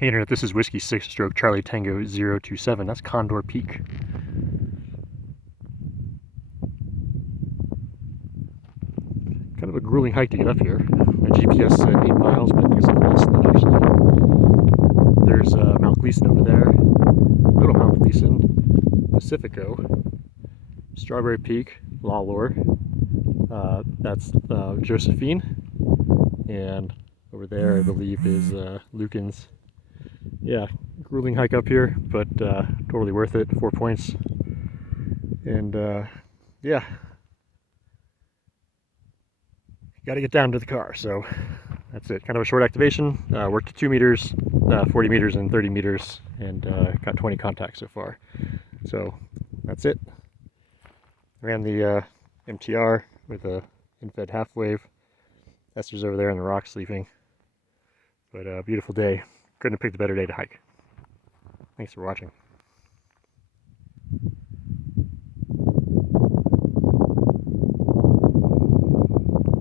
Hey Internet, this is Whiskey 6 Stroke Charlie Tango 027. That's Condor Peak. Kind of a grueling hike to get up here. My GPS said 8 miles, but I think it's a little less than that actually. There's Mount Gleason over there, Little Mount Gleason, Pacifico, Strawberry Peak, Lowel, that's Josephine, and over there I believe is Lucan's. Yeah, grueling hike up here, but totally worth it. 4 points. And yeah, got to get down to the car. So that's it. Kind of a short activation. Worked to 2 meters, 40 meters, and 30 meters, and got 20 contacts so far. So that's it. Ran the MTR with a infed half wave. Esther's over there on the rock sleeping. But beautiful day. Couldn't have picked a better day to hike. Thanks for watching.